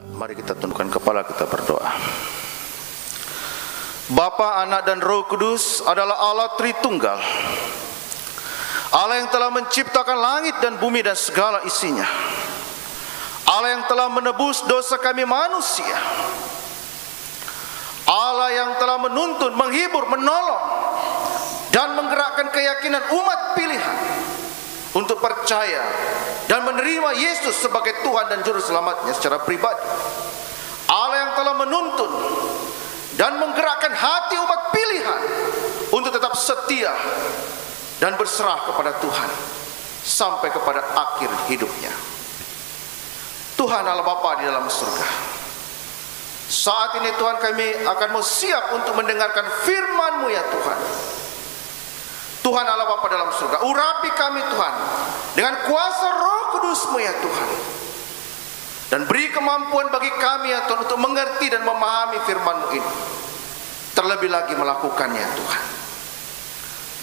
Ya, mari kita tundukkan kepala, kita berdoa. Bapa, Anak dan Roh Kudus adalah Allah Tritunggal, Allah yang telah menciptakan langit dan bumi dan segala isinya, Allah yang telah menebus dosa kami manusia, Allah yang telah menuntun, menghibur, menolong dan menggerakkan keyakinan umat pilihan untuk percaya dan menerima Yesus sebagai Tuhan dan Juru Selamatnya secara pribadi. Allah yang telah menuntun dan menggerakkan hati umat pilihan untuk tetap setia dan berserah kepada Tuhan sampai kepada akhir hidupnya. Tuhan Allah Bapa di dalam surga, saat ini Tuhan, kami akan mau siap untuk mendengarkan firman-Mu ya Tuhan. Tuhan Allah Bapa dalam surga, urapi kami Tuhan dengan kuasa Roh Kudus-Mu ya Tuhan, dan beri kemampuan bagi kami ya Tuhan untuk mengerti dan memahami firman-Mu ini, terlebih lagi melakukannya Tuhan.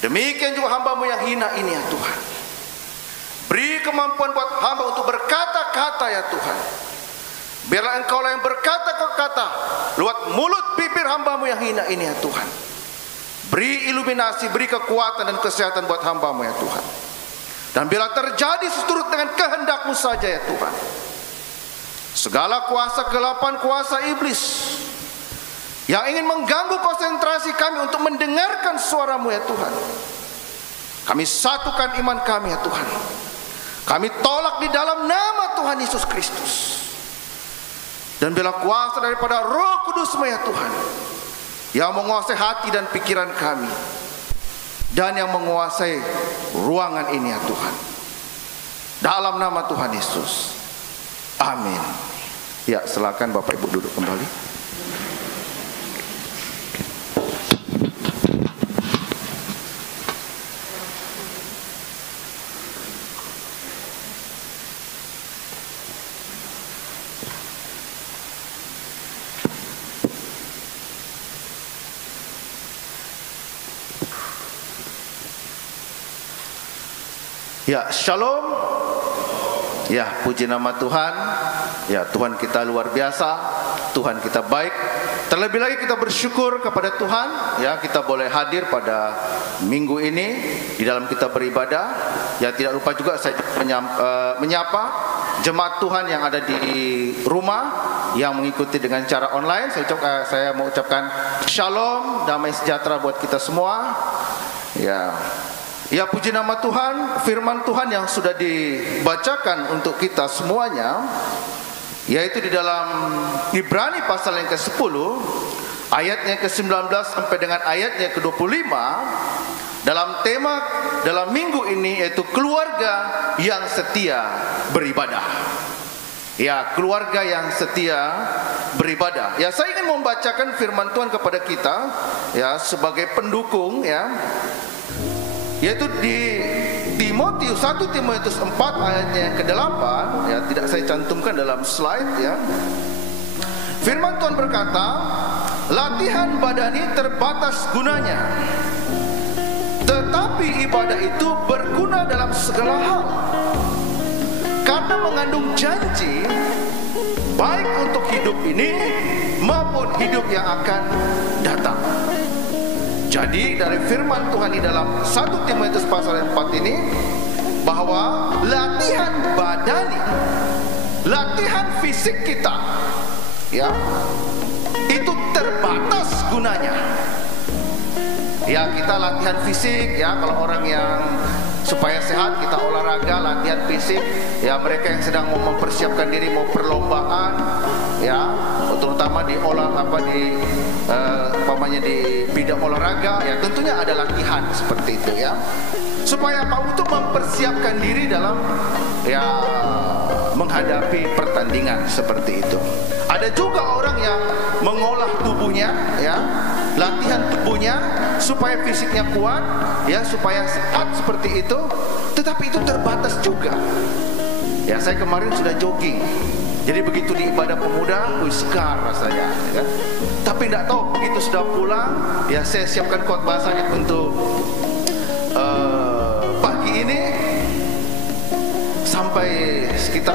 Demikian juga hamba-Mu yang hina ini ya Tuhan, beri kemampuan buat hamba untuk berkata-kata ya Tuhan. Biarlah Engkau-lah yang berkata-kata lewat mulut bibir hamba-Mu yang hina ini ya Tuhan. Beri iluminasi, beri kekuatan dan kesehatan buat hamba-Mu ya Tuhan. Dan bila terjadi seturut dengan kehendak-Mu saja ya Tuhan, segala kuasa kegelapan, kuasa iblis yang ingin mengganggu konsentrasi kami untuk mendengarkan suara-Mu ya Tuhan, kami satukan iman kami ya Tuhan. Kami tolak di dalam nama Tuhan Yesus Kristus. Dan bila kuasa daripada Roh Kudus-Mu ya Tuhan, yang menguasai hati dan pikiran kami, dan yang menguasai ruangan ini ya Tuhan, dalam nama Tuhan Yesus, amin. Ya, silakan Bapak Ibu duduk kembali. Ya, shalom. Ya, puji nama Tuhan. Ya, Tuhan kita luar biasa, Tuhan kita baik. Terlebih lagi kita bersyukur kepada Tuhan, ya, kita boleh hadir pada minggu ini di dalam kita beribadah. Ya, tidak lupa juga saya menyapa jemaat Tuhan yang ada di rumah yang mengikuti dengan cara online. Saya mau ucapkan shalom, damai sejahtera buat kita semua. Ya, puji nama Tuhan. Firman Tuhan yang sudah dibacakan untuk kita semuanya, yaitu di dalam Ibrani pasal yang ke-10 ayatnya ke-19 sampai dengan ayatnya ke-25, dalam tema dalam minggu ini, yaitu keluarga yang setia beribadah. Ya, keluarga yang setia beribadah. Ya, saya ingin membacakan firman Tuhan kepada kita, ya, sebagai pendukung, ya, yaitu di 1 Timotius 4 ayatnya yang ke-8, ya, tidak saya cantumkan dalam slide, ya. Firman Tuhan berkata, latihan badani terbatas gunanya, tetapi ibadah itu berguna dalam segala hal, karena mengandung janji baik untuk hidup ini maupun hidup yang akan datang. Jadi dari firman Tuhan di dalam 1 Timotius pasal 4 ini, bahwa latihan badani, latihan fisik kita, ya, itu terbatas gunanya. Ya, kita latihan fisik, ya, kalau orang yang supaya sehat kita olahraga, latihan fisik, ya, mereka yang sedang mau mempersiapkan diri mau perlombaan, ya, terutama di di bidang olahraga, ya, tentunya ada latihan seperti itu, ya, supaya apa? Untuk mempersiapkan diri dalam, ya, menghadapi pertandingan seperti itu. Ada juga orang yang mengolah tubuhnya, ya, latihan tubuhnya supaya fisiknya kuat, ya, supaya sehat seperti itu, tetapi itu terbatas juga. Ya, saya kemarin sudah jogging. Jadi begitu di ibadah pemuda, segar rasanya, ya kan? Tapi tidak tahu begitu sudah pulang, ya, saya siapkan khotbah saya untuk pagi ini.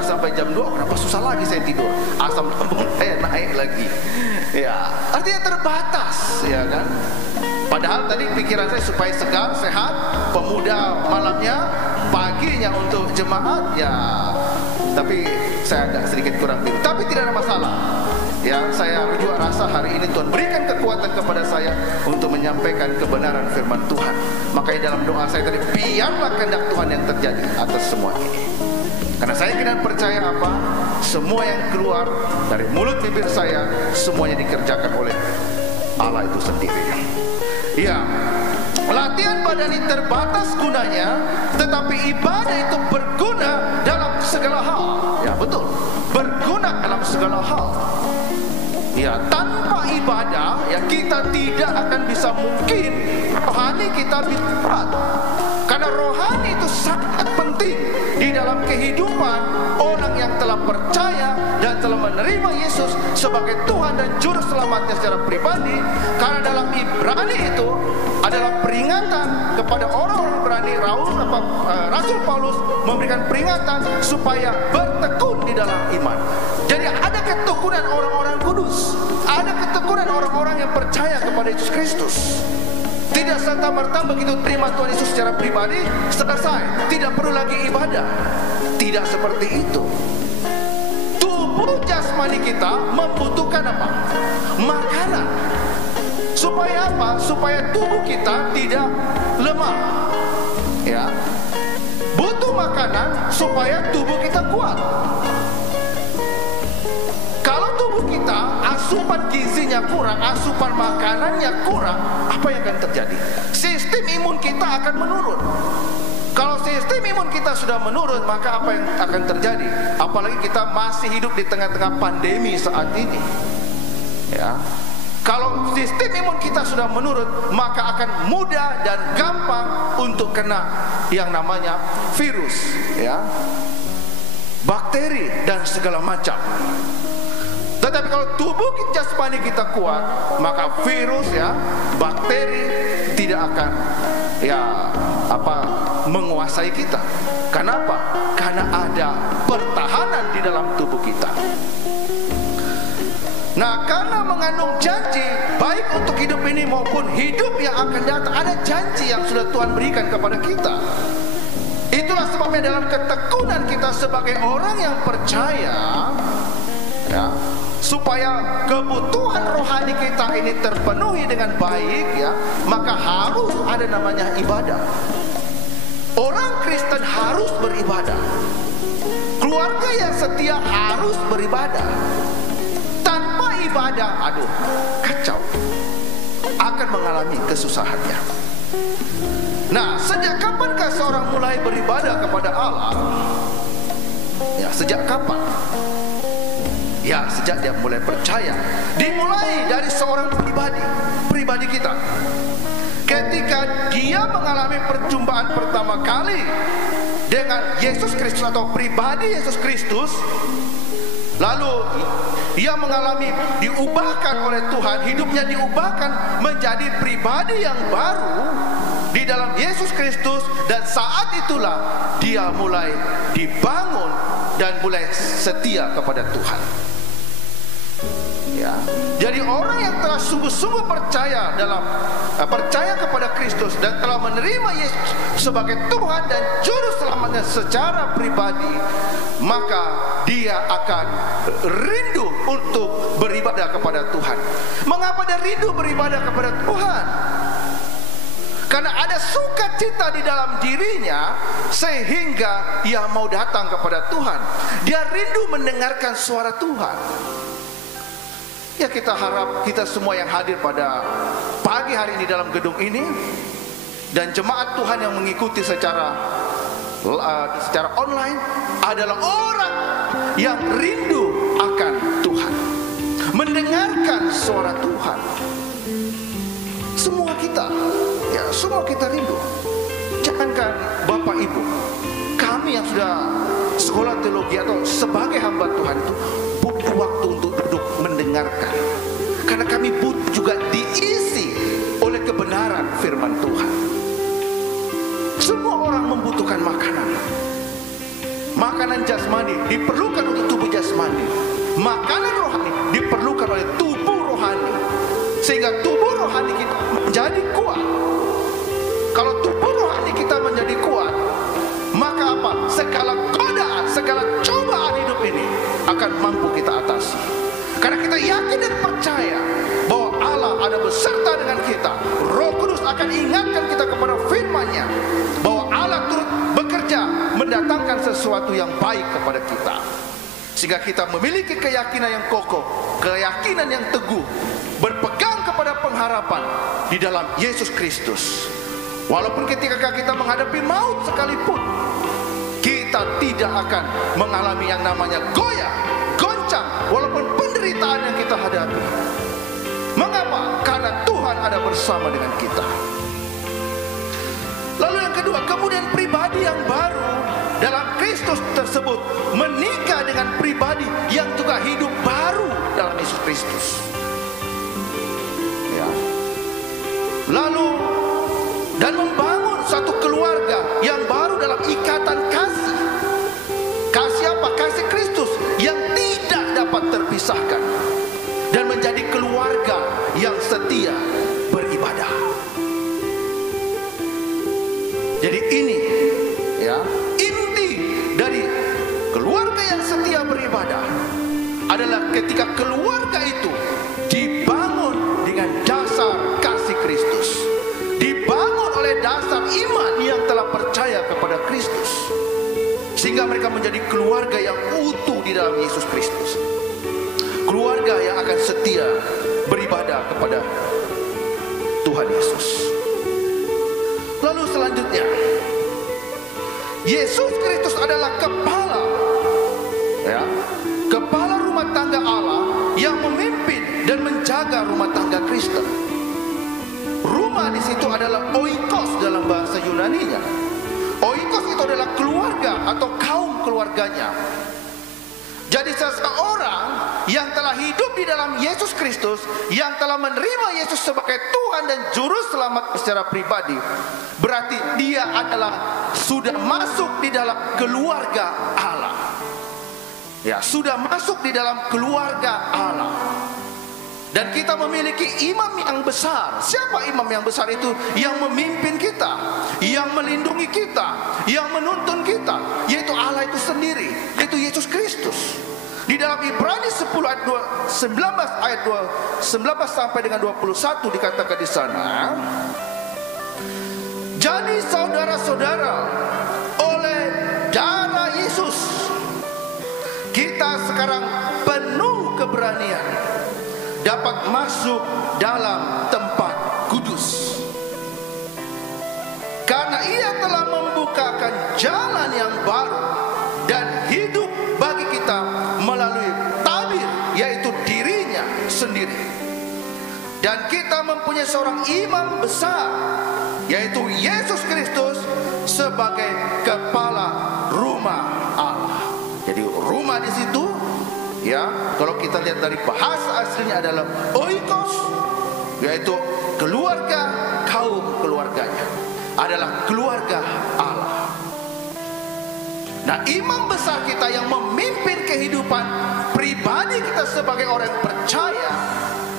sampai jam 2, kenapa susah lagi saya tidur, asam lambung saya naik lagi. Ya, artinya terbatas, ya kan? Padahal tadi pikiran saya supaya segar, sehat, pemuda malamnya, paginya untuk jemaat, ya. Tapi saya agak sedikit kurang tidur. Tapi tidak ada masalah. Ya, saya juga rasa hari ini Tuhan berikan kekuatan kepada saya untuk menyampaikan kebenaran firman Tuhan. Makanya dalam doa saya tadi, biarlah kehendak Tuhan yang terjadi atas semua ini. Karena saya kena percaya apa? Semua yang keluar dari mulut bibir saya, semuanya dikerjakan oleh Allah itu sendiri. Ya, latihan badan ini terbatas gunanya, tetapi ibadah itu berguna dalam segala hal. Ya, betul, berguna dalam segala hal. Ya, tanpa ibadah, ya kita tidak akan bisa mungkin rohani kita berat. Karena rohani itu sangat penting di dalam kehidupan orang yang telah percaya dan telah menerima Yesus sebagai Tuhan dan Juru Selamatnya secara pribadi. Karena dalam Ibrani itu adalah peringatan kepada orang-orang Ibrani. Rasul Paulus memberikan peringatan supaya bertekun di dalam iman. Jadi ada ketekunan orang-orang kudus, ada ketekunan orang-orang yang percaya kepada Yesus Kristus. Tidak serta-merta begitu terima Tuhan Yesus secara pribadi, selesai, tidak perlu lagi ibadah. Tidak seperti itu. Tubuh jasmani kita membutuhkan apa? Makanan. Supaya apa? Supaya tubuh kita tidak lemah. Ya, butuh makanan supaya tubuh kita kuat. Kalau tubuh kita asupan gizinya kurang, asupan makanannya kurang, apa yang akan terjadi? Sistem imun kita akan menurun. Kalau sistem imun kita sudah menurun, maka apa yang akan terjadi? Apalagi kita masih hidup di tengah-tengah pandemi saat ini. Ya, kalau sistem imun kita sudah menurun, maka akan mudah dan gampang untuk kena yang namanya virus, ya, bakteri dan segala macam. Tetapi kalau tubuh jasmani kita kuat, maka virus, ya, bakteri tidak akan menguasai kita. Kenapa? Karena ada pertahanan di dalam tubuh kita. Nah, karena mengandung janji baik untuk hidup ini maupun hidup yang akan datang, ada janji yang sudah Tuhan berikan kepada kita. Itulah sebabnya dalam ketekunan kita sebagai orang yang percaya, ya, supaya kebutuhan rohani kita ini terpenuhi dengan baik, ya, maka harus ada namanya ibadah. Orang Kristen harus beribadah. Keluarga yang setia harus beribadah. Tanpa ibadah, aduh, kacau, akan mengalami kesusahannya. Nah, sejak kapankah seorang mulai beribadah kepada Allah? Ya, sejak kapan? Ya, sejak dia mulai percaya. Dimulai dari seorang pribadi kita. Ketika dia mengalami perjumpaan pertama kali dengan Yesus Kristus atau pribadi Yesus Kristus, lalu dia mengalami diubahkan oleh Tuhan, hidupnya diubahkan menjadi pribadi yang baru di dalam Yesus Kristus, dan saat itulah dia mulai dibangun dan mulai setia kepada Tuhan. Ya, jadi orang yang telah sungguh-sungguh percaya kepada Kristus dan telah menerima Yesus sebagai Tuhan dan Juru Selamatnya secara pribadi, maka dia akan rindu untuk beribadah kepada Tuhan. Mengapa dia rindu beribadah kepada Tuhan? Karena ada sukacita di dalam dirinya sehingga ia mau datang kepada Tuhan. Dia rindu mendengarkan suara Tuhan. Ya, kita harap kita semua yang hadir pada pagi hari ini dalam gedung ini dan jemaat Tuhan yang mengikuti secara online adalah orang yang rindu akan Tuhan, mendengarkan suara Tuhan. Semua kita, ya, semua kita rindu. Jangankan Bapak Ibu, kami yang sudah sekolah teologi atau sebagai hamba Tuhan itu butuh waktu untuk duduk mendengarkan. Karena kami butuh juga diisi oleh kebenaran firman Tuhan. Semua orang membutuhkan makanan. Makanan jasmani diperlukan untuk tubuh jasmani. Makanan rohani diperlukan oleh tubuh rohani. Sehingga tubuh rohani kita menjadi kuat. Kalau tubuh rohani kita menjadi kuat, maka apa? Segala godaan, segala cobaan hidup ini akan mampu kita atasi. Karena kita yakin dan percaya bahwa Allah ada beserta dengan kita. Roh Kudus akan ingatkan kita kepada firman-Nya bahwa Allah turut bekerja mendatangkan sesuatu yang baik kepada kita. Sehingga kita memiliki keyakinan yang kokoh, keyakinan yang teguh, berpegang kepada pengharapan di dalam Yesus Kristus. Walaupun ketika kita menghadapi maut sekalipun, kita tidak akan mengalami yang namanya goyah, goncang, walaupun penderitaan yang kita hadapi. Mengapa? Karena Tuhan ada bersama dengan kita. Lalu yang kedua, kemudian pribadi yang baru dalam Kristus tersebut menikah dengan pribadi yang juga hidup baru dalam Yesus Kristus. Ya. Lalu dan membangun satu keluarga yang baru dalam ikatan kasih. Kasih apa? Kasih Kristus yang tidak dapat terpisahkan, dan menjadi keluarga yang setia beribadah. Jadi ini ya, inti dari keluarga yang setia beribadah adalah ketika keluarga itu dibangun dengan dasar kasih Kristus, dibangun oleh dasar iman yang telah percaya kepada Kristus, sehingga mereka menjadi keluarga yang utuh di dalam Yesus Kristus. Keluarga yang akan setia beribadah kepada Tuhan Yesus. Lalu selanjutnya, Yesus Kristus adalah kepala, ya, kepala rumah tangga Allah yang memimpin dan menjaga rumah tangga Kristen. Rumah di situ adalah oikos dalam bahasa Yunani-nya. Oikos itu adalah keluarga atau kaum keluarganya. Jadi seseorang yang telah hidup di dalam Yesus Kristus, yang telah menerima Yesus sebagai Tuhan dan Juru Selamat secara pribadi, berarti dia adalah sudah masuk di dalam keluarga Allah. Ya, sudah masuk di dalam keluarga Allah. Dan kita memiliki imam yang besar. Siapa imam yang besar itu? Yang memimpin kita, yang melindungi kita, yang menuntun kita, yaitu Allah itu sendiri, yaitu Yesus Kristus. Di dalam Ibrani 10 ayat 19 sampai dengan 21 dikatakan di sana, jadi saudara-saudara, oleh darah Yesus kita sekarang penuh keberanian dapat masuk dalam tempat kudus, karena Ia telah membukakan jalan yang baru dan hidup bagi kita melalui tabir, yaitu dirinya sendiri. Dan kita mempunyai seorang imam besar, yaitu Yesus Kristus sebagai kepala rumah Allah. Jadi rumah di situ, ya, kalau kita lihat dari bahasa aslinya adalah oikos, yaitu keluarga, kaum keluarganya adalah keluarga Allah. Nah, imam besar kita yang memimpin kehidupan pribadi kita sebagai orang yang percaya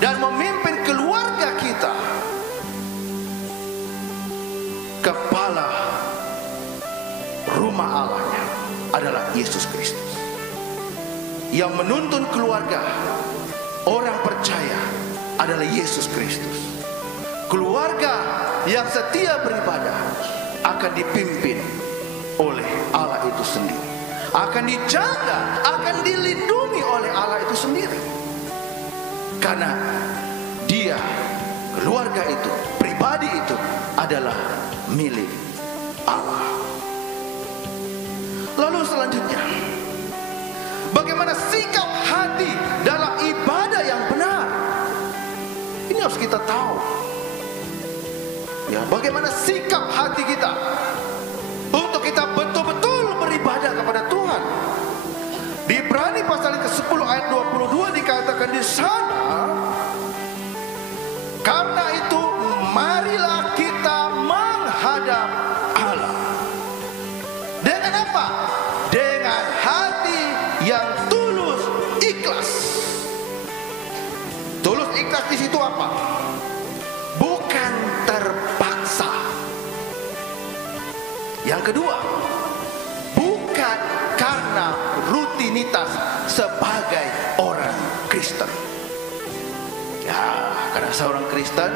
dan memimpin keluarga kita, kepala rumah Allahnya adalah Yesus Kristus. Yang menuntun keluarga orang percaya adalah Yesus Kristus. Keluarga yang setia beribadah akan dipimpin oleh Allah itu sendiri, akan dijaga, akan dilindungi oleh Allah itu sendiri. Karena dia, keluarga itu, pribadi itu adalah milik Allah. Lalu selanjutnya, bagaimana sikap hati dalam ibadah yang benar? Ini harus kita tahu. Ya, bagaimana sikap hati kita untuk kita betul-betul beribadah kepada Tuhan. Di Ibrani pasal ke-10 ayat 22 dikatakan di sana, karena itu marilah kita menghadap Allah. Dengan apa? Dengan Yang kedua, bukan karena rutinitas sebagai orang Kristen. Ya, karena seorang Kristen,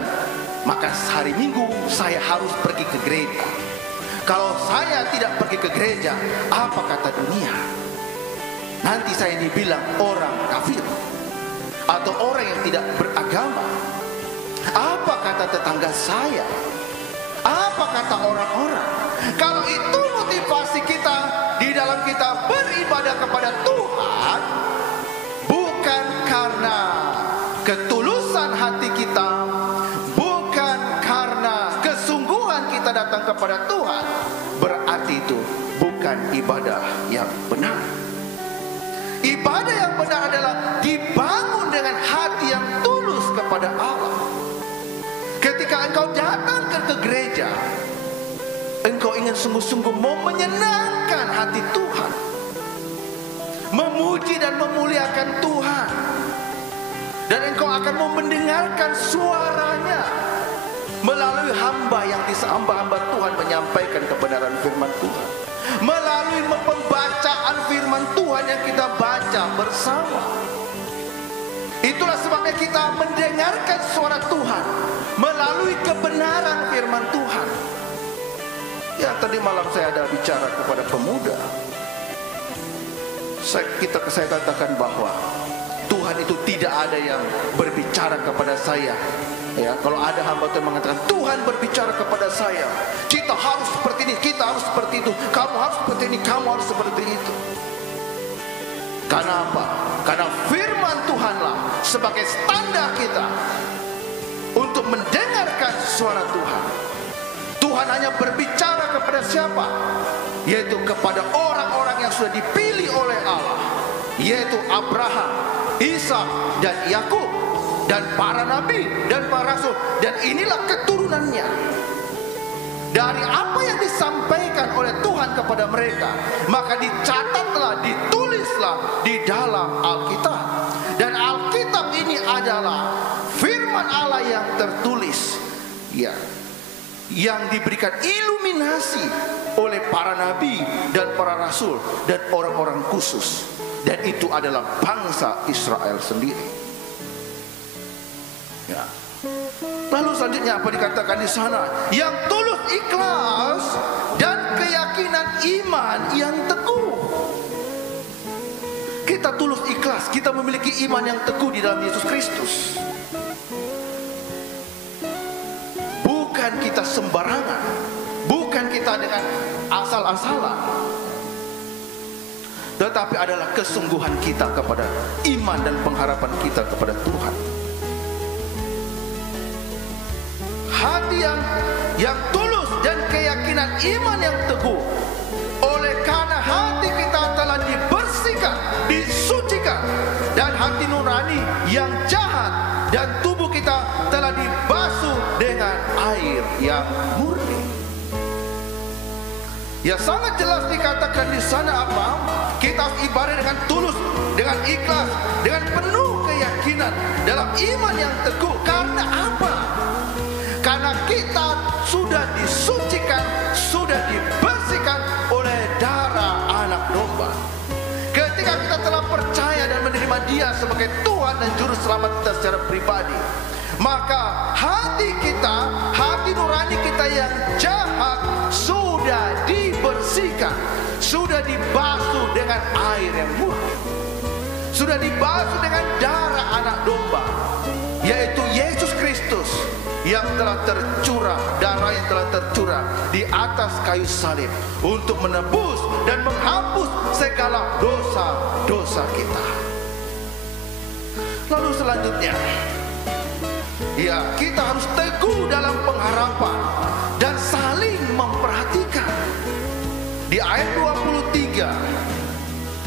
maka hari Minggu saya harus pergi ke gereja. Kalau saya tidak pergi ke gereja, apa kata dunia? Nanti saya dibilang orang kafir atau orang yang tidak beragama. Apa kata tetangga saya? Apa kata orang-orang? Kalau itu motivasi kita di dalam kita beribadah kepada Tuhan, bukan karena ketulusan hati kita, bukan karena kesungguhan kita datang kepada Tuhan, berarti itu bukan ibadah yang benar. Ibadah yang benar adalah dibangun dengan hati yang tulus kepada Allah. Ketika engkau datang ke gereja, engkau ingin sungguh-sungguh mau menyenangkan hati Tuhan, memuji dan memuliakan Tuhan, dan engkau akan mau mendengarkan suaranya melalui hamba Tuhan menyampaikan kebenaran firman Tuhan, melalui pembacaan firman Tuhan yang kita baca bersama. Itulah sebabnya kita mendengarkan suara Tuhan melalui kebenaran firman Tuhan. Ya, tadi malam saya ada bicara kepada pemuda. Saya katakan bahwa Tuhan itu tidak ada yang berbicara kepada saya. Ya, kalau ada hamba Tuhan mengatakan Tuhan berbicara kepada saya, kita harus seperti ini, kita harus seperti itu, kamu harus seperti ini, kamu harus seperti itu. Karena apa? Karena firman Tuhanlah sebagai standar kita untuk mendengarkan suara Tuhan. Tuhan hanya berbicara kepada siapa? Yaitu kepada orang-orang yang sudah dipilih oleh Allah, yaitu Abraham, Ishak, dan Yakub, dan para nabi dan para rasul. Dan inilah keturunannya. Dari apa yang disampaikan oleh Tuhan kepada mereka, maka dicatatlah, ditulislah di dalam Alkitab. Dan Alkitab ini adalah firman Allah yang tertulis, ya, yang diberikan iluminasi oleh para nabi dan para rasul dan orang-orang khusus. Dan itu adalah bangsa Israel sendiri. Ya. Lalu selanjutnya apa dikatakan di sana? Yang tulus ikhlas dan keyakinan iman yang teguh. Kita tulus ikhlas, kita memiliki iman yang teguh di dalam Yesus Kristus. Bukan kita sembarangan, bukan kita dengan asal-asalan, tetapi adalah kesungguhan kita kepada iman dan pengharapan kita kepada Tuhan. Hati yang tulus dan keyakinan iman yang teguh. Oleh karena hati kita telah dibersihkan, disucikan, dan hati nurani yang jahat dan tubuh kita telah dibasuh dengan air yang murni. Ya, sangat jelas dikatakan di sana apa? Kita harus ibadah dengan tulus, dengan ikhlas, dengan penuh keyakinan dalam iman yang teguh. Karena apa? Karena kita sudah disucikan, sudah dibersihkan oleh darah anak domba. Ketika kita telah percaya dan menerima Dia sebagai Tuhan dan Juru Selamat kita secara pribadi, maka hati kita, hati nurani kita yang jahat sudah dibersihkan, sudah dibasuh dengan air yang murni, sudah dibasuh dengan darah anak domba, yaitu Yesus Kristus yang telah tercurah, darah yang telah tercurah di atas kayu salib untuk menebus dan menghapus segala dosa-dosa kita. Lalu selanjutnya, ya, kita harus teguh dalam pengharapan dan saling memperhatikan. Di ayat 23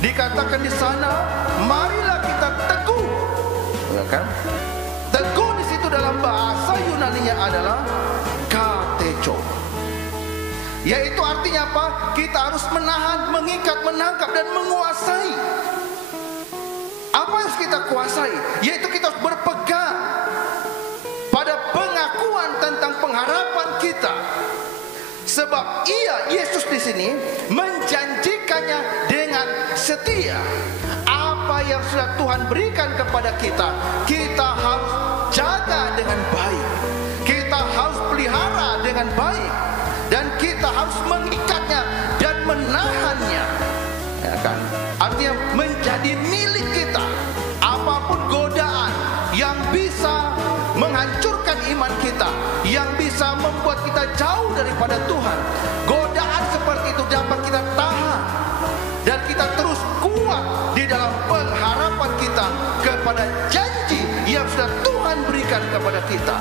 dikatakan di sana, marilah kita teguh, ya kan? Teguh di situ dalam bahasa Yunaninya adalah katecho, yaitu artinya apa? Kita harus menahan, mengikat, menangkap, dan menguasai. Apa yang harus kita kuasai? Yaitu kita harus berpegang pada pengakuan tentang pengharapan kita, Sebab Yesus di sini menjanjikannya dengan setia. Apa yang sudah Tuhan berikan kepada kita, kita harus jaga dengan baik. Kita harus pelihara dengan baik. Dan kita harus mengikatnya dan menahannya. Ya kan? Artinya menjadi milik kita. Apapun godaan yang bisa menghancurkan iman kita, yang bisa membuat kita jauh daripada Tuhan, godaan seperti itu dapat kita tahan, dan kita terus kuat di dalam pengharapan kita kepada janji yang sudah Tuhan berikan kepada kita.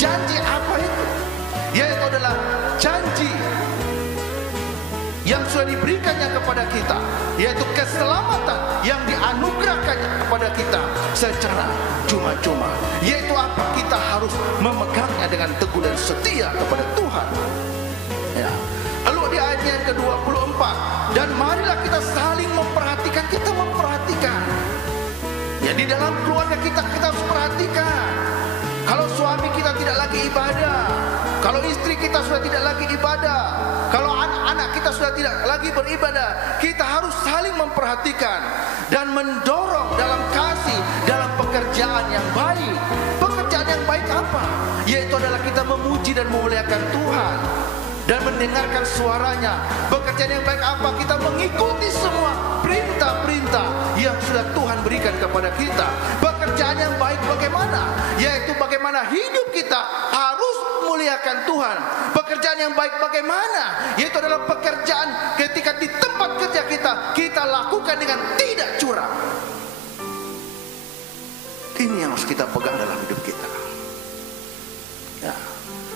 Janji apa itu? Yaitu adalah janji yang sudah diberikannya kepada kita, yaitu keselamatan yang dianugerahkannya kepada kita secara cuma-cuma. Yaitu apa? Kita harus memegangnya dengan teguh dan setia kepada Tuhan. Ya. Lalu di ayat yang ke-24, dan marilah kita saling memperhatikan. Kita memperhatikan. Ya, di dalam keluarga kita harus perhatikan. Kalau suami kita tidak lagi ibadah, kalau istri kita sudah tidak lagi ibadah, kalau anak-anak kita sudah tidak lagi beribadah, kita harus saling memperhatikan dan mendorong dalam kasih, dalam pekerjaan yang baik. Pekerjaan yang baik apa? Yaitu adalah kita memuji dan memuliakan Tuhan dan mendengarkan suaranya. Pekerjaan yang baik apa? Kita mengikuti semua perintah-perintah yang sudah Tuhan berikan kepada kita. Pekerjaan yang baik bagaimana? Yaitu bagaimana hidup kita harus memuliakan Tuhan. Pekerjaan yang baik bagaimana? Yaitu adalah pekerjaan ketika di tempat kerja kita lakukan dengan tidak curang. Ini yang harus kita pegang dalam hidup kita. Ya,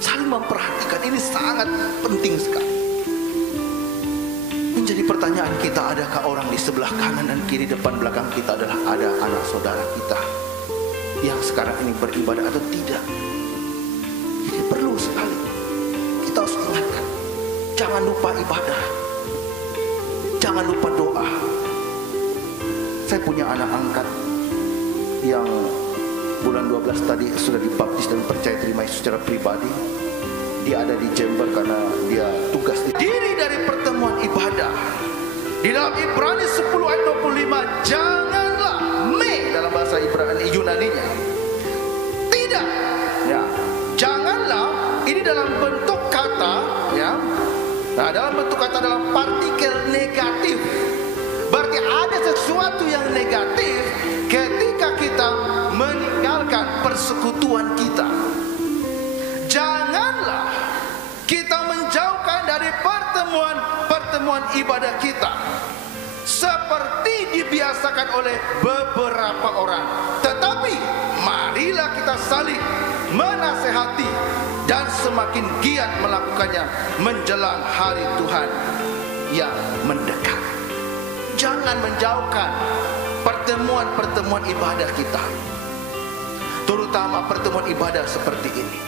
saling memperhatikan ini sangat penting sekali. Menjadi pertanyaan kita, adakah orang di sebelah kanan dan kiri, depan belakang kita adalah ada anak saudara kita yang sekarang ini beribadah atau tidak? Ini perlu sekali kita harus ingatkan. Jangan lupa ibadah, jangan lupa doa. Saya punya anak angkat yang bulan 12 tadi sudah dibaptis dan percaya terima Yesus secara pribadi. Dia ada di Jember karena dia tugas diri dari pertemuan ibadah. Di dalam Ibrani 10 ayat 25, janganlah dalam bahasa Ibrani Yunaninya. Tidak. Ya. Janganlah ini dalam bentuk kata, ya. Nah, dalam bentuk kata dalam partikel negatif. Berarti ada sesuatu yang negatif ketika kita meninggalkan persekutuan kita. Janganlah kita menjauhkan dari pertemuan ibadah kita seperti dibiasakan oleh beberapa orang. Tetapi marilah kita saling menasehati dan semakin giat melakukannya menjelang hari Tuhan yang mendekat. Jangan menjauhkan pertemuan ibadah kita, terutama pertemuan ibadah seperti ini.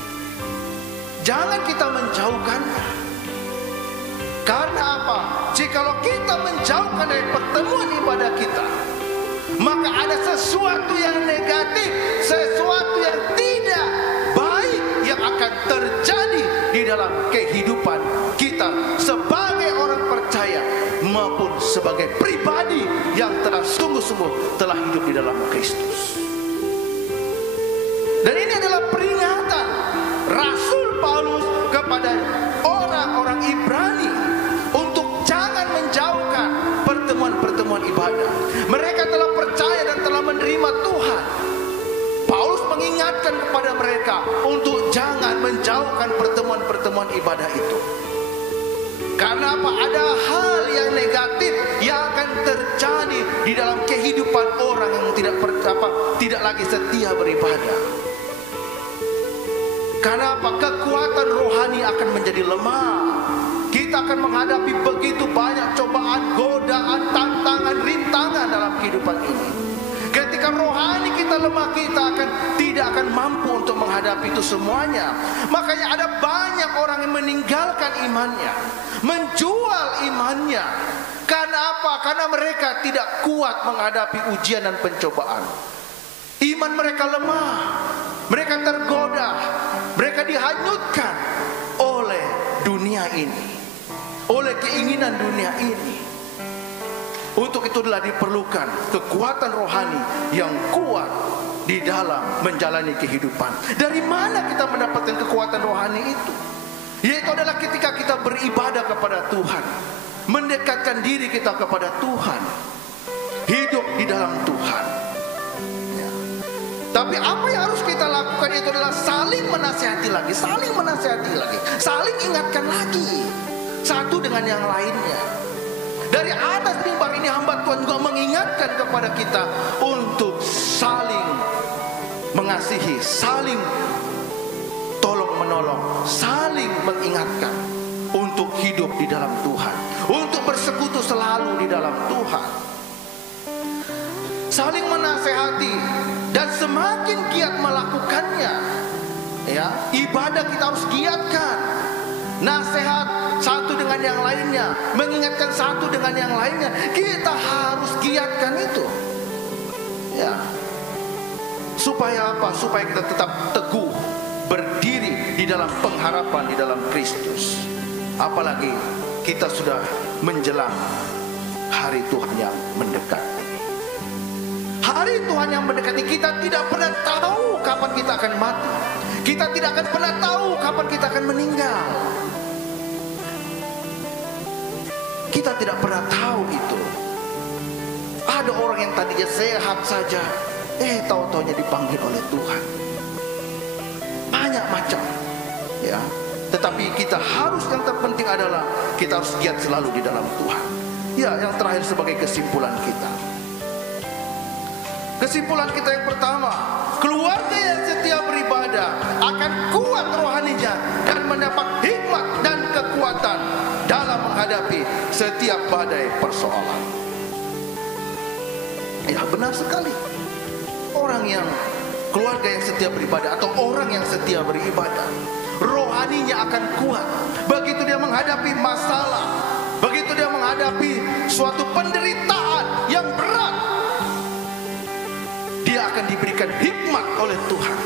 Jangan kita menjauhkannya. Karena apa? Jikalau kita menjauhkan dari pertemuan ibadah kita, maka ada sesuatu yang negatif, sesuatu yang tidak baik yang akan terjadi di dalam kehidupan kita sebagai orang percaya maupun sebagai pribadi yang telah sungguh-sungguh telah hidup di dalam Kristus. Dan ini adalah peringatan Rasul Paulus kepada orang-orang Ibrani untuk jangan menjauhkan pertemuan ibadah. Mereka telah percaya dan telah menerima Tuhan. Paulus mengingatkan kepada mereka untuk jangan menjauhkan pertemuan ibadah itu. Karena apa? Ada hal yang negatif yang akan terjadi di dalam kehidupan orang yang tidak lagi setia beribadah. Karena apa? Kekuatan rohani akan menjadi lemah. Kita akan menghadapi begitu banyak cobaan, godaan, tantangan, rintangan dalam kehidupan ini. Ketika rohani kita lemah, kita tidak akan mampu untuk menghadapi itu semuanya. Makanya ada banyak orang yang meninggalkan imannya, menjual imannya. Karena apa? Karena mereka tidak kuat menghadapi ujian dan pencobaan. Iman mereka lemah, mereka tergoda, mereka dihanyutkan oleh dunia dunia ini, oleh keinginan dunia ini. Untuk itu adalah diperlukan kekuatan rohani yang kuat di dalam menjalani kehidupan. Dari mana kita mendapatkan kekuatan rohani itu? Yaitu adalah ketika kita beribadah kepada Tuhan, mendekatkan diri kita kepada Tuhan, hidup di dalam Tuhan. Ya. Tapi apa yang harus kita lakukan itu adalah saling menasihati lagi, saling menasihati lagi, saling ingatkan lagi satu dengan yang lainnya. Dari atas mimbar ini hamba Tuhan juga mengingatkan kepada kita untuk saling mengasihi, saling tolong menolong, saling mengingatkan untuk hidup di dalam Tuhan, untuk bersekutu selalu di dalam Tuhan, saling menasehati, dan semakin giat melakukannya, ya, ibadah kita harus giatkan, nasihat satu dengan yang lainnya, mengingatkan satu dengan yang lainnya, kita harus giatkan itu, ya. Supaya apa? Supaya kita tetap teguh berdiri di dalam pengharapan di dalam Kristus. Apalagi kita sudah menjelang hari Tuhan yang mendekati. Hari Tuhan yang mendekati, kita tidak pernah tahu kapan kita akan mati. Kita tidak akan pernah tahu kapan kita akan meninggal. Kita tidak pernah tahu itu. Ada orang yang tadinya sehat saja, tahu-taunya dipanggil oleh Tuhan. Banyak macam, ya. Tetapi kita harus, yang terpenting adalah kita harus giat selalu di dalam Tuhan. Ya, yang terakhir sebagai kesimpulan kita. Kesimpulan kita yang pertama, keluarga yang setia beribadah akan kuat rohaninya dan mendapat hikmat dan kekuatan dalam menghadapi setiap badai persoalan. Ya, benar sekali. Orang yang keluarga yang setia beribadah atau orang yang setia beribadah, rohaninya akan kuat. Begitu dia menghadapi masalah, begitu dia menghadapi suatu penderitaan yang berat, dia akan diberikan hikmat oleh Tuhan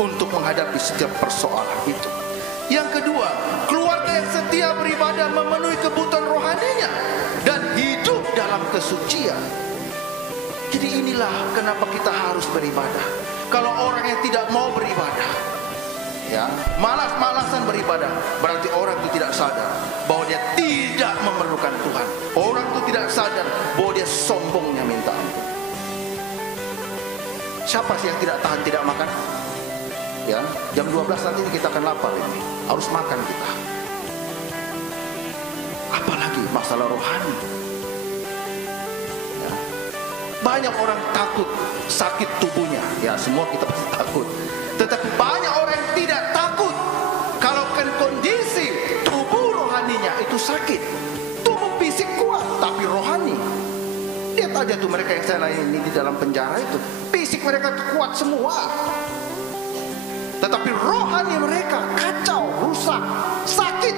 untuk menghadapi setiap persoalan itu. Yang kedua, keluarga yang setia beribadah memenuhi kebutuhan rohaninya dan hidup dalam kesucian. Jadi inilah kenapa kita harus beribadah. Kalau orang yang tidak mau beribadah, ya, malas-malasan beribadah, berarti orang itu tidak sadar bahwa dia tidak memerlukan Tuhan. Orang itu tidak sadar bahwa dia sombongnya minta ampun. Siapa sih yang tidak tahan tidak makan? Ya, jam 12 nanti kita akan lapar ini. Harus makan kita. Apalagi masalah rohani. Ya. Banyak orang takut sakit tubuhnya. Ya, semua kita pasti takut. Tetapi banyak orang yang tidak takut kalau kondisi tubuh rohaninya itu sakit. Tubuh fisik kuat, tapi rohani. Lihat aja tuh mereka yang saya layani di dalam penjara itu. Fisik mereka kuat semua, tetapi rohani mereka kacau, rusak, sakit.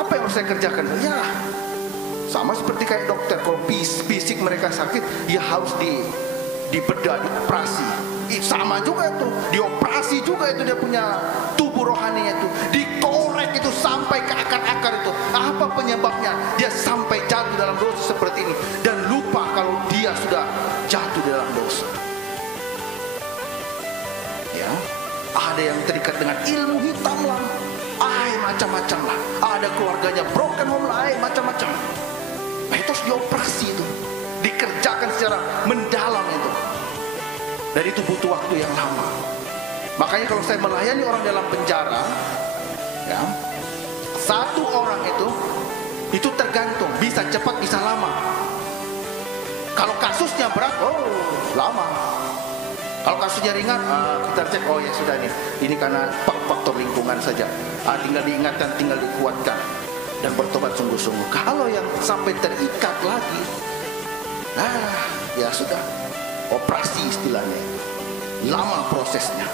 Apa yang harus saya kerjakan? Ya, sama seperti kayak dokter. Kalau fisik mereka sakit, ya harus dibedah, dioperasi. Sama juga itu, dioperasi juga itu dia punya tubuh rohaninya itu, dikorek itu sampai ke akar-akar itu. Apa penyebabnya? Dia sampai jatuh dalam dosa seperti ini dan lupa kalau dia sudah jatuh dalam dosa. Ya, ada yang terikat dengan ilmu hitam lah, macam-macam lah. Ada keluarganya broken home lah, macam-macam. Nah, itu harus dioperasi itu, dikerjakan secara mendalam itu. Dan itu butuh waktu yang lama. Makanya kalau saya melayani orang dalam penjara, ya, satu orang itu tergantung, bisa cepat bisa lama. Kalau kasusnya berat, lama. Kalau kasusnya ringan, kita cek, ya sudah nih, ini karena faktor lingkungan saja. Tinggal diingatkan, tinggal dikuatkan dan bertobat sungguh-sungguh. Kalau yang sampai terikat lagi, ya sudah, operasi istilahnya, lama prosesnya.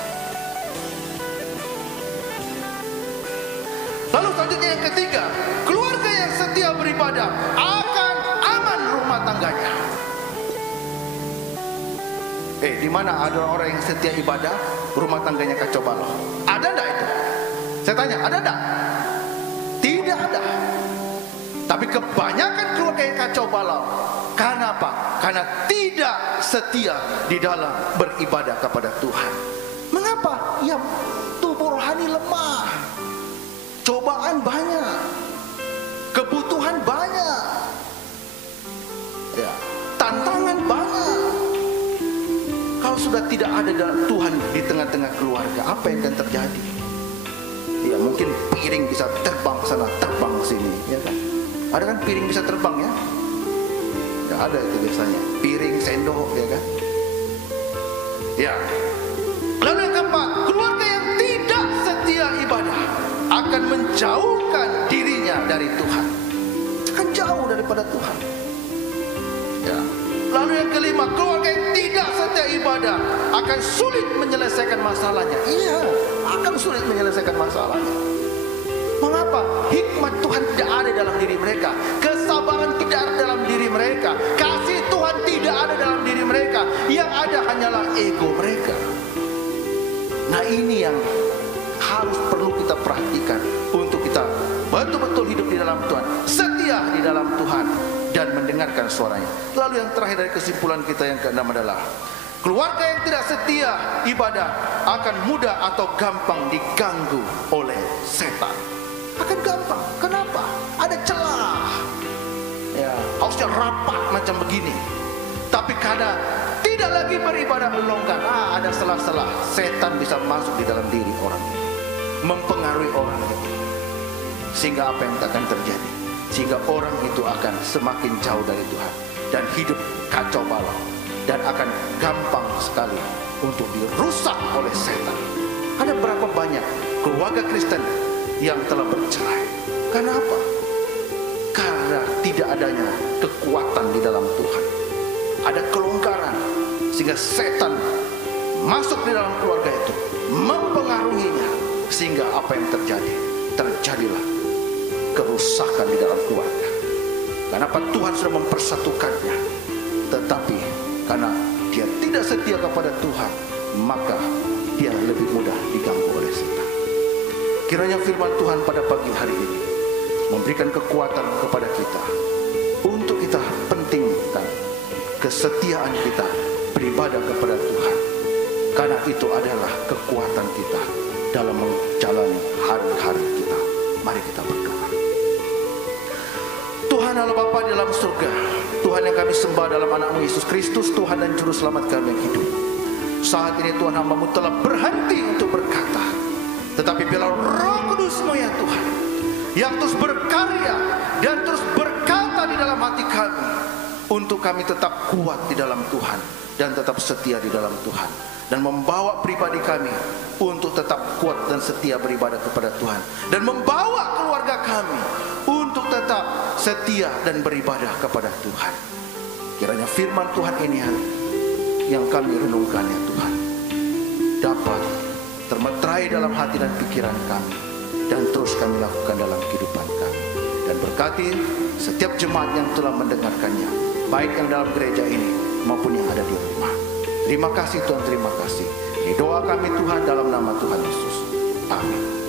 Lalu selanjutnya yang ketiga, keluarga yang setia beribadah akan aman rumah tangganya. Di mana ada orang yang setia ibadah, rumah tangganya kacau balau? Ada enggak itu? Saya tanya, ada enggak? Tidak ada. Tapi kebanyakan keluarga yang kacau balau. Karena apa? Karena tidak setia di dalam beribadah kepada Tuhan. Mengapa? Ya, tubuh rohani lemah, cobaan banyak, kebutuhan banyak, ya, tantangan banyak. Kalau sudah tidak ada Tuhan di tengah-tengah keluarga, apa yang akan terjadi? Ya, mungkin piring bisa terbang ke sana, terbang ke sini, ya kan? Ada kan piring bisa terbang, ya? Ya, ada itu biasanya, piring, sendok, ya kan? Ya. Lalu yang keempat, keluarga yang tidak setia ibadah akan menjauhkan dirinya dari Tuhan, akan jauh daripada Tuhan. Ya. Lalu yang kelima, keluarga yang tidak setia ibadah akan sulit menyelesaikan masalahnya. Iya, akan sulit menyelesaikan masalahnya. Mengapa? Hikmat Tuhan tidak ada dalam diri mereka, kesabaran tidak ada dalam diri mereka, kasih Tuhan tidak ada dalam diri mereka. Yang ada hanyalah ego mereka. Nah, ini yang harus perlu kita perhatikan untuk kita betul-betul hidup di dalam Tuhan, setia di dalam Tuhan, dan mendengarkan suaranya. Lalu yang terakhir dari kesimpulan kita yang keenam adalah keluarga yang tidak setia ibadah akan mudah atau gampang diganggu oleh setan. Akan gampang. Kenapa? Ada celah. Ya, harusnya rapat macam begini. Tapi karena tidak lagi beribadah longgar, ada selah-selah, setan bisa masuk di dalam diri orang itu, mempengaruhi orang itu. Sehingga apa yang akan terjadi? Sehingga orang itu akan semakin jauh dari Tuhan dan hidup kacau balau, dan akan gampang sekali untuk dirusak oleh setan. Ada berapa banyak keluarga Kristen yang telah bercerai? Karena apa? Karena tidak adanya kekuatan di dalam Tuhan. Ada kelonggaran, sehingga setan masuk di dalam keluarga itu, mempengaruhinya, sehingga apa yang terjadi? Terjadilah kerusakan di dalam keluarga. Kenapa? Tuhan sudah mempersatukannya, tetapi karena dia tidak setia kepada Tuhan, maka dia lebih mudah diganggu oleh setan. Kiranya firman Tuhan pada pagi hari ini memberikan kekuatan kepada kita untuk kita pentingkan kesetiaan kita beribadah kepada Tuhan, karena itu adalah kekuatan kita dalam menjalani hari-hari kita. Mari kita berdoa. Tuhan Allah Bapa di dalam surga, Tuhan yang kami sembah dalam anak-Mu Yesus Kristus, Tuhan dan Juru Selamat kami yang hidup. Saat ini Tuhan, hamba-Mu telah berhenti untuk berkata, tetapi biarlah Roh Kudus-Mu ya Tuhan, yang terus berkarya dan terus berkata di dalam hati kami, untuk kami tetap kuat di dalam Tuhan dan tetap setia di dalam Tuhan, dan membawa pribadi kami untuk tetap kuat dan setia beribadah kepada Tuhan, dan membawa keluarga kami untuk tetap setia dan beribadah kepada Tuhan. Kiranya firman Tuhan ini yang kami renungkan ya Tuhan, dapat termeterai dalam hati dan pikiran kami, dan terus kami lakukan dalam kehidupan kami. Dan berkati setiap jemaat yang telah mendengarkannya, baik yang dalam gereja ini maupun yang ada di rumah. Terima kasih Tuhan, terima kasih. Ini doa kami Tuhan dalam nama Tuhan Yesus. Amin.